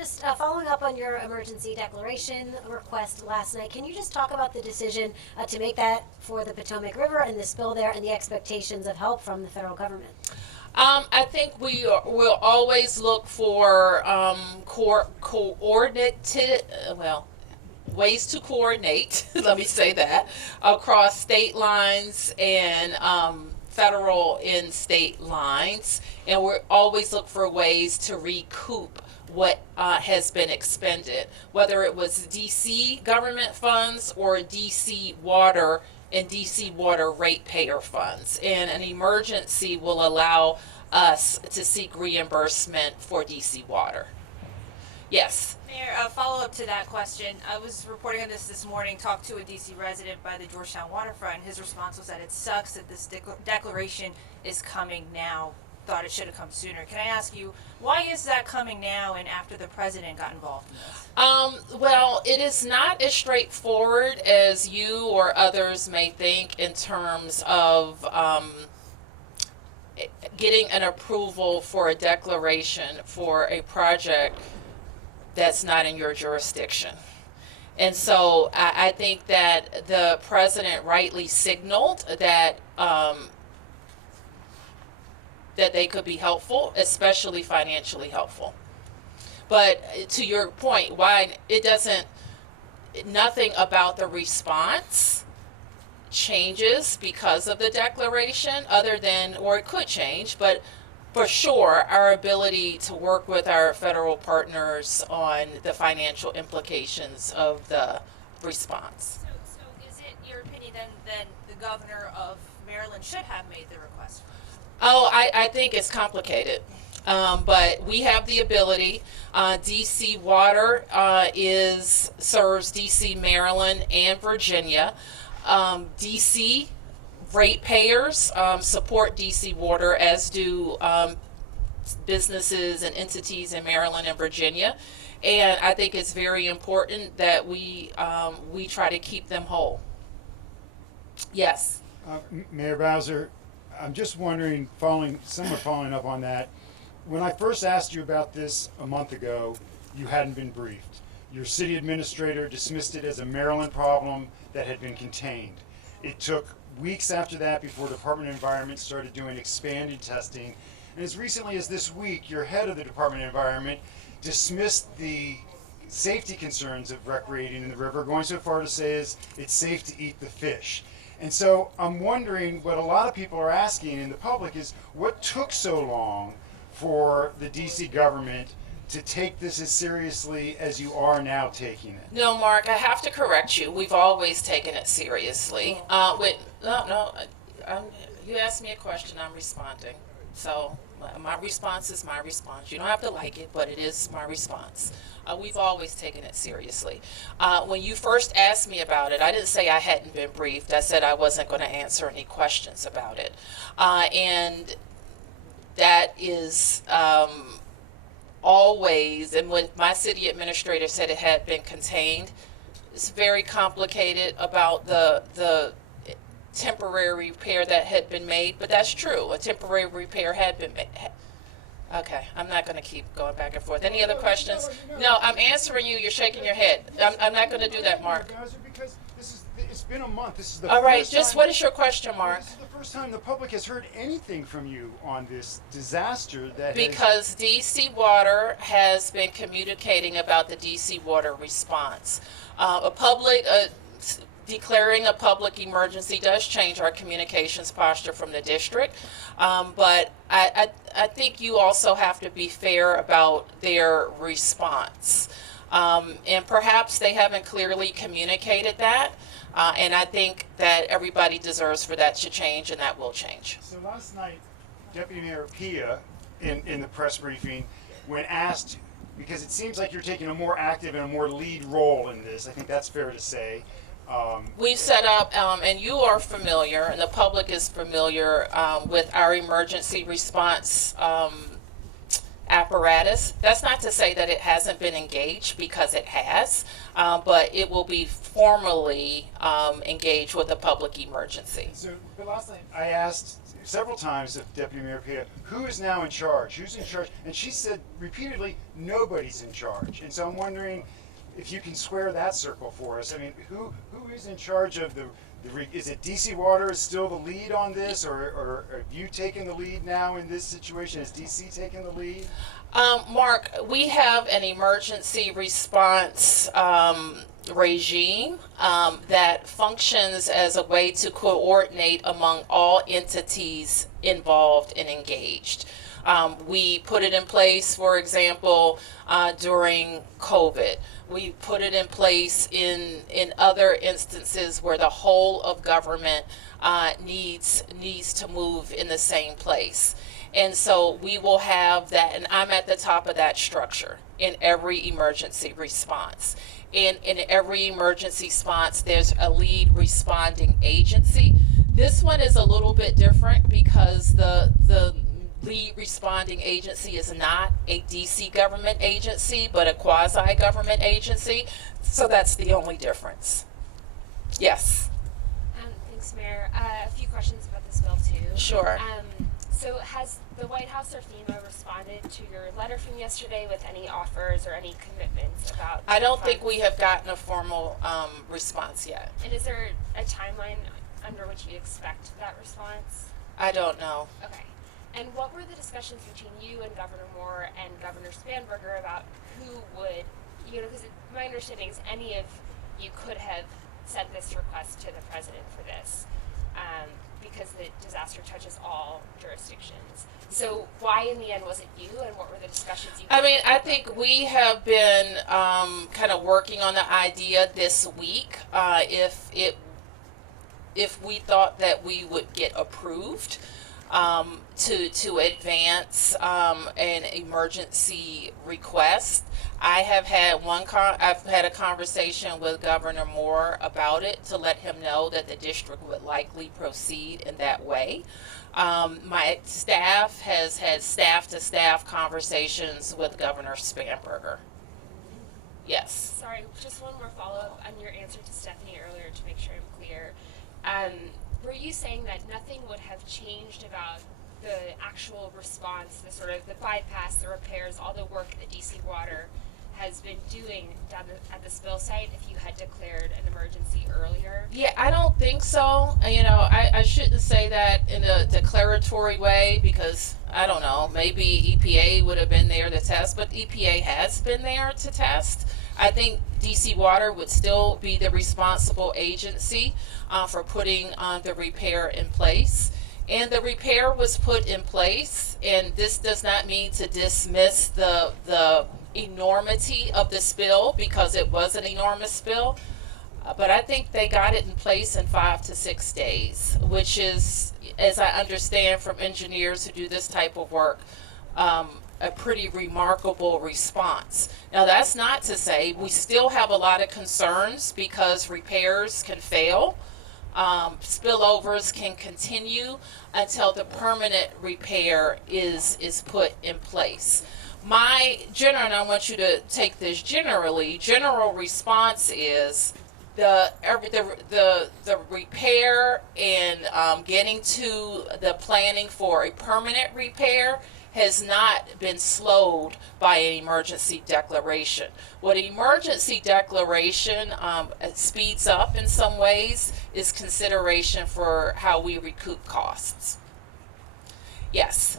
just following up on your emergency declaration request last night, can you just talk about the decision to make that for the Potomac River and the spill there and the expectations of help from the federal government? I think we will always look for coordinated, ways to coordinate, let me say that, across state lines and federal and state lines. And we always look for ways to recoup what has been expended, whether it was DC government funds or DC water and DC water ratepayer funds. And an emergency will allow us to seek reimbursement for DC water. Yes. Mayor, a follow-up to that question. I was reporting on this morning, talked to a DC resident by the Georgetown waterfront. His response was that it sucks that this declaration is coming now. Thought it should have come sooner. Can I ask you, why is that coming now and after the president got involved in this? Well, it is not as straightforward as you or others may think in terms of getting an approval for a declaration for a project that's not in your jurisdiction. And so I think that the president rightly signaled that that they could be helpful, especially financially helpful. But to your point, why it doesn't, nothing about the response changes because of the declaration other than, or it could change, but for sure, our ability to work with our federal partners on the financial implications of the response. So is it your opinion then the governor of Maryland should have made the request? Oh, I think it's complicated. But we have the ability. DC Water serves DC, Maryland, and Virginia. DC ratepayers support DC Water, as do businesses and entities in Maryland and Virginia. And I think it's very important that we try to keep them whole. Yes. Mayor Bowser, I'm just wondering, somewhat following up on that, when I first asked you about this a month ago, you hadn't been briefed. Your city administrator dismissed it as a Maryland problem that had been contained. It took weeks after that before Department of Environment started doing expanded testing. And as recently as this week, your head of the Department of Environment dismissed the safety concerns of recreating in the river, going so far to say it's safe to eat the fish. And so I'm wondering, what a lot of people are asking in the public is, what took so long for the DC government to take this as seriously as you are now taking it? No, Mark, I have to correct you. We've always taken it seriously. You asked me a question, I'm responding. So my response is my response. You don't have to like it, but it is my response. We've always taken it seriously. When you first asked me about it, I didn't say I hadn't been briefed. I said I wasn't going to answer any questions about it. And that is always, and when my city administrator said it had been contained, it's very complicated about the temporary repair that had been made, but that's true. A temporary repair had been made. Okay, I'm not going to keep going back and forth. Any other questions? No, I'm answering you. You're shaking your head. I'm not going to do that, Mark. Because it's been a month. This is the All right, first just time, what is your question, Mark? This is the first time the public has heard anything from you on this disaster that Because DC Water has been communicating about the DC Water response. Declaring a public emergency does change our communications posture from the district, but I think you also have to be fair about their response, and perhaps they haven't clearly communicated that, and I think that everybody deserves for that to change, and that will change. So last night, Deputy Mayor Pia, in the press briefing, when asked, because it seems like you're taking a more active and a more lead role in this, I think that's fair to say. We've set up, and you are familiar, and the public is familiar with our emergency response apparatus. That's not to say that it hasn't been engaged, because it has, but it will be formally engaged with a public emergency. So, but last night I asked several times of Deputy Mayor Pia, who is now in charge? Who's in charge? And she said repeatedly, nobody's in charge. And so I'm wondering if you can square that circle for us. I mean, who is in charge of is it DC Water is still the lead on this, or have you taken the lead now in this situation? Is DC taking the lead? Mark, we have an emergency response regime that functions as a way to coordinate among all entities involved and engaged. We put it in place, for example, during COVID. We put it in place in other instances where the whole of government needs to move in the same place. And so we will have that, and I'm at the top of that structure in every emergency response. And in every emergency response, there's a lead responding agency. This one is a little bit different because the lead responding agency is not a DC government agency, but a quasi-government agency. So that's the only difference. Yes. Thanks, Mayor. A few questions about this bill too. Sure. So has the White House or FEMA responded to your letter from yesterday with any offers or any commitments about? I don't think we have gotten a formal response yet. And is there a timeline under which you expect that response? I don't know. Okay. And what were the discussions between you and Governor Moore and Governor Spanberger about who would, because my understanding is any of you could have sent this request to the president for this, because the disaster touches all jurisdictions. So why in the end was it you, and what were the discussions you had? I mean, I think we have been kind of working on the idea this week. If we thought that we would get approved to advance an emergency request. I've had a conversation with Governor Moore about it to let him know that the district would likely proceed in that way. My staff has had staff-to-staff conversations with Governor Spanberger. Yes. Sorry, just one more follow-up on your answer to Stephanie earlier to make sure I'm clear. Were you saying that nothing would have changed about the actual response, the bypass, the repairs, all the work that DC Water has been doing down at the spill site if you had declared an emergency earlier? Yeah, I don't think so. I shouldn't say that in a declaratory way because, I don't know, maybe EPA would have been there to test, but EPA has been there to test. I think DC Water would still be the responsible agency for putting the repair in place. And the repair was put in place, and this does not mean to dismiss the enormity of the spill because it was an enormous spill. But I think they got it in place in 5 to 6 days, which is, as I understand from engineers who do this type of work, a pretty remarkable response. Now, that's not to say we still have a lot of concerns because repairs can fail. Spillovers can continue until the permanent repair is put in place. And I want you to take this generally, general response is the repair and getting to the planning for a permanent repair has not been slowed by an emergency declaration. What an emergency declaration speeds up in some ways is consideration for how we recoup costs. Yes.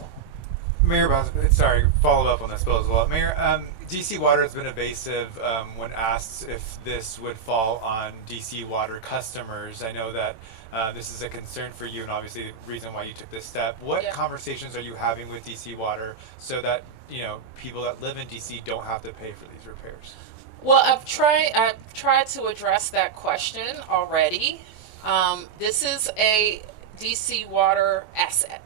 Mayor Bowser, sorry, follow up on this bill as well. Mayor, DC Water has been evasive when asked if this would fall on DC Water customers. I know that this is a concern for you and obviously the reason why you took this step. What conversations are you having with DC Water so that people that live in DC don't have to pay for these repairs? Well, I've tried to address that question already. This is a DC Water asset.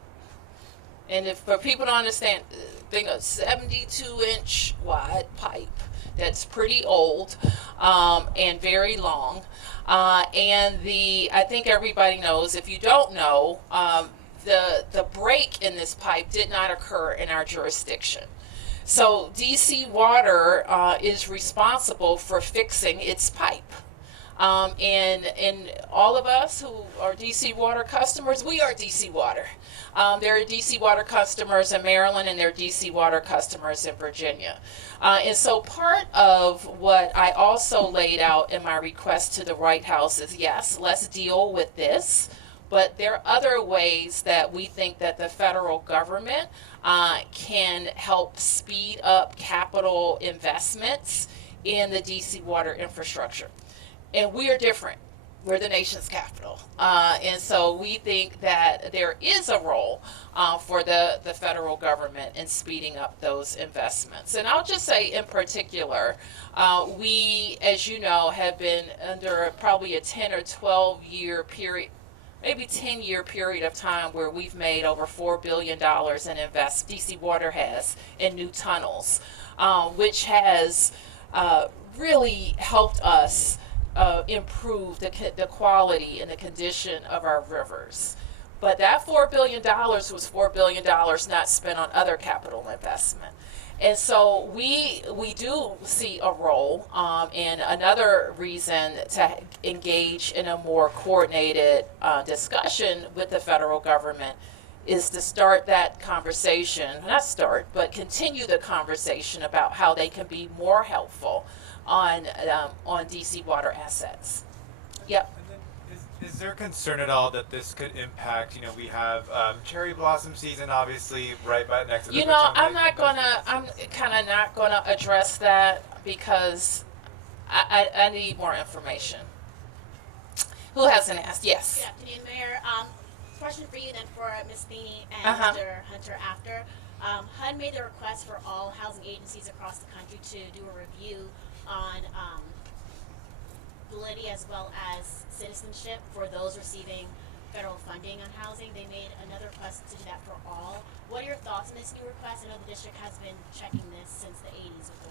And if for people to understand, think of 72-inch wide pipe that's pretty old and very long. And I think everybody knows, if you don't know, the break in this pipe did not occur in our jurisdiction. So DC Water is responsible for fixing its pipe. And all of us who are DC Water customers, we are DC Water. There are DC Water customers in Maryland, and there are DC Water customers in Virginia. And so part of what I also laid out in my request to the White House is, yes, let's deal with this. But there are other ways that we think that the federal government can help speed up capital investments in the DC water infrastructure. And we are different. We're the nation's capital. And so we think that there is a role for the federal government in speeding up those investments. And I'll just say in particular, we, as you know, have been under probably a 10 or 12 year period, maybe 10-year period of time where we've made over $4 billion in DC Water has in new tunnels, which has really helped us improve the quality and the condition of our rivers. But that $4 billion was $4 billion not spent on other capital investment. And so we do see a role, and another reason to engage in a more coordinated discussion with the federal government is to start that conversation, not start, but continue the conversation about how they can be more helpful on DC water assets. Yep. And then is there concern at all that this could impact, we have cherry blossom season obviously right by next to the Potomac. I'm kind of not gonna address that because I need more information. Who hasn't asked? Yes. Good afternoon, Mayor. Question for you then for Ms. Feeney and Mr. Hunter after. HUD made the request for all housing agencies across the country to do a review on validity as well as citizenship for those receiving federal funding on housing. They made another request to do that for all. What are your thoughts on this new request? I know the district has been checking this since the 80s with the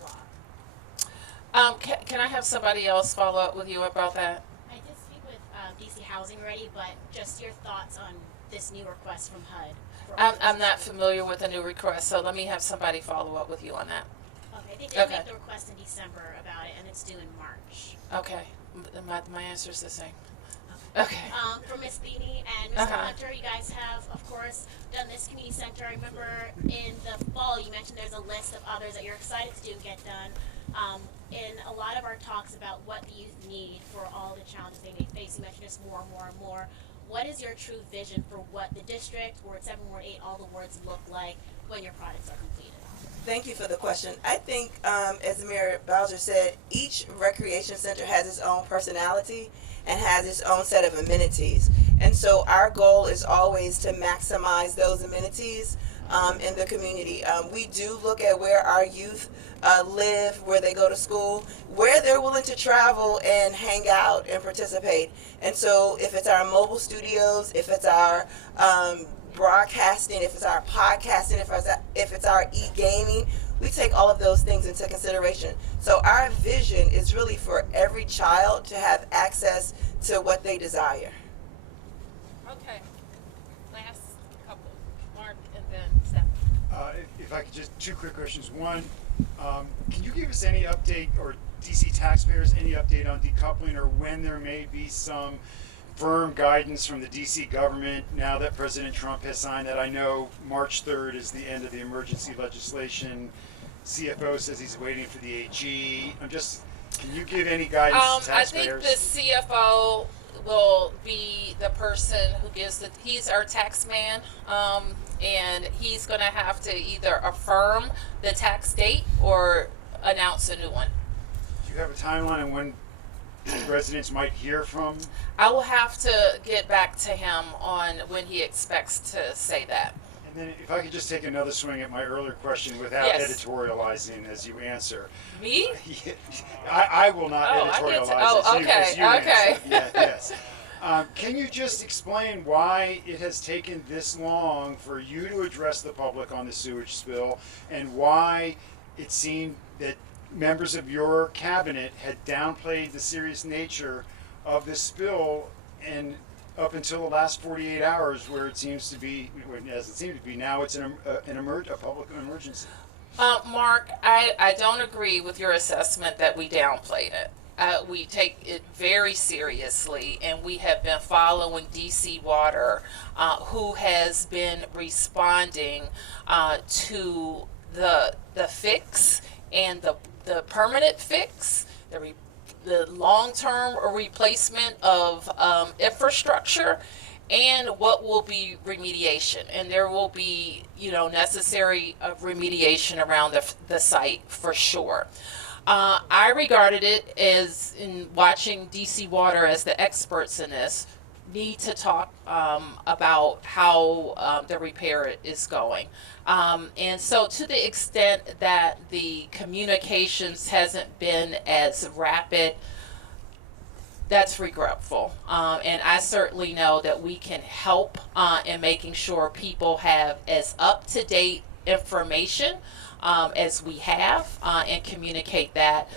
law. Can I have somebody else follow up with you about that? I did speak with DC Housing already, but just your thoughts on this new request from HUD. I'm not familiar with the new request, so let me have somebody follow up with you on that. Okay, they did make the request in December about it, and it's due in March. Okay, my answer is the same. Okay. For Ms. Beanie and Mr. Hunter, you guys have, of course, done this community center. I remember in the fall you mentioned there's a list of others that you're excited to do get done. In a lot of our talks about what the youth need for all the challenges they may face, you mentioned just more and more and more. What is your true vision for what the district, Ward 7, Ward 8, all the wards look like when your projects are completed? Thank you for the question. I think, as Muriel Bowser said, each recreation center has its own personality and has its own set of amenities. And so our goal is always to maximize those amenities in the community. We do look at where our youth live, where they go to school, where they're willing to travel and hang out and participate. And so if it's our mobile studios, if it's our broadcasting, if it's our podcasting, if it's our e-gaming, we take all of those things into consideration. So our vision is really for every child to have access to what they desire. Okay. Last couple. Mark and then Steph. If I could just, two quick questions. One, can you give us any update, or DC taxpayers any update on decoupling, or when there may be some firm guidance from the DC government now that President Trump has signed that? I know March 3rd is the end of the emergency legislation. CFO says he's waiting for the AG. Can you give any guidance to taxpayers? I think the CFO will be the person who gives he's our tax man, and he's going to have to either affirm the tax date or announce a new one. Do you have a timeline on when residents might hear from? I will have to get back to him on when he expects to say that. And then if I could just take another swing at my earlier question without editorializing as you answer. Me? I will not editorialize as you answer. Yeah, yes. Can you just explain why it has taken this long for you to address the public on the sewage spill, and why it seemed that members of your cabinet had downplayed the serious nature of this spill, and up until the last 48 hours, where it seems to be, as it seemed to be now, it's a public emergency? Mark, I don't agree with your assessment that we downplayed it. we take it very seriously, and we have been following DC Water, who has been responding to the fix and the permanent fix, the long-term replacement of infrastructure, and what will be remediation. And there will be, necessary remediation around the site for sure. I regarded it as, in watching DC Water as the experts in this, need to talk about how the repair is going. And so to the extent that the communications hasn't been as rapid, that's regretful. And I certainly know that we can help in making sure people have as up-to-date information as we have, and communicate that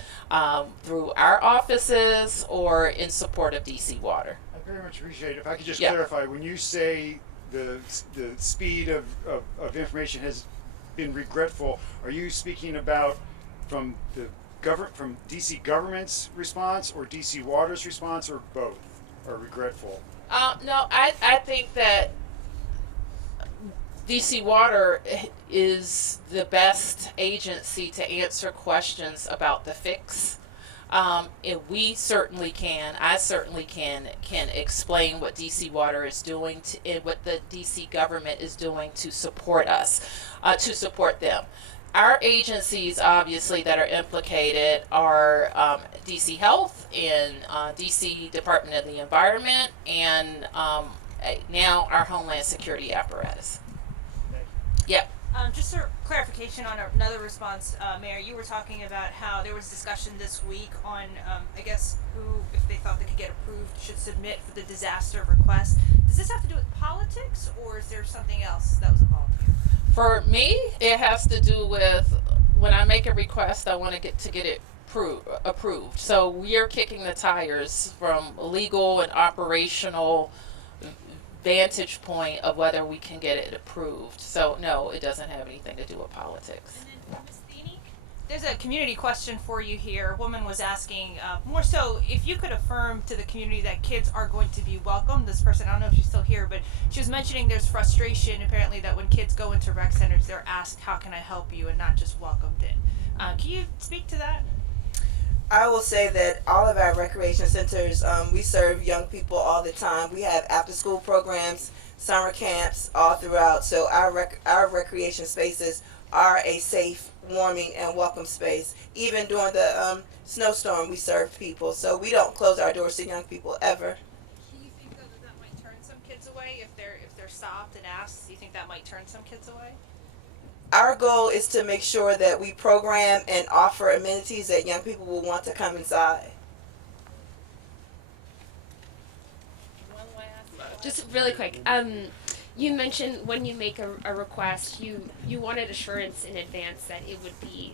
through our offices or in support of DC Water. I very much appreciate it. If I could just Yeah. clarify, when you say the speed of information has been regretful, are you speaking about from from DC government's response or DC Water's response, or both are regretful? No, I think that DC Water is the best agency to answer questions about the fix. And we certainly can, I certainly can explain what DC Water is doing and what the DC government is doing to support us, to support them. Our agencies, obviously, that are implicated are DC Health and DC Department of the Environment, and now our Homeland Security apparatus. Yeah. Just a clarification on another response, Mayor. You were talking about how there was discussion this week on, I guess, who, if they thought they could get approved, should submit for the disaster request. Does this have to do with politics, or is there something else that was involved here? For me, it has to do with when I make a request, I want to get it approved. So we are kicking the tires from legal and operational vantage point of whether we can get it approved. So no, it doesn't have anything to do with politics. And then Ms. Thiene? There's a community question for you here. A woman was asking, more so, if you could affirm to the community that kids are going to be welcome. This person, I don't know if she's still here, but she was mentioning there's frustration apparently that when kids go into rec centers, they're asked, how can I help you, and not just welcomed in. Can you speak to that? I will say that all of our recreation centers, we serve young people all the time. We have after-school programs, summer camps, all throughout. So our recreation spaces are a safe, warming, and welcome space. Even during the snowstorm, we serve people. So we don't close our doors to young people ever. Do you think though that might turn some kids away if they're stopped and asked? Do you think that might turn some kids away? Our goal is to make sure that we program and offer amenities that young people will want to come inside. Just really quick, you mentioned when you make a request, you wanted assurance in advance that it would be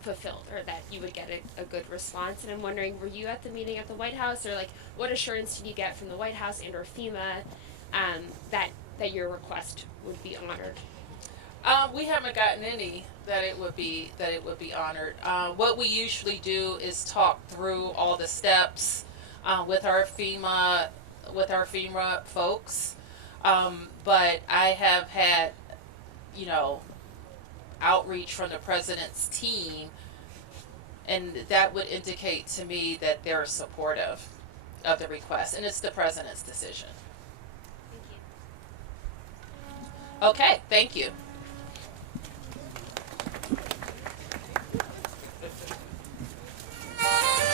fulfilled, or that you would get a good response. And I'm wondering, were you at the meeting at the White House, or like what assurance did you get from the White House and or FEMA that your request would be honored? We haven't gotten any that it would be honored. What we usually do is talk through all the steps with our FEMA folks. But I have had, outreach from the president's team, and that would indicate to me that they're supportive of the request, and it's the president's decision. Thank you. Okay, thank you.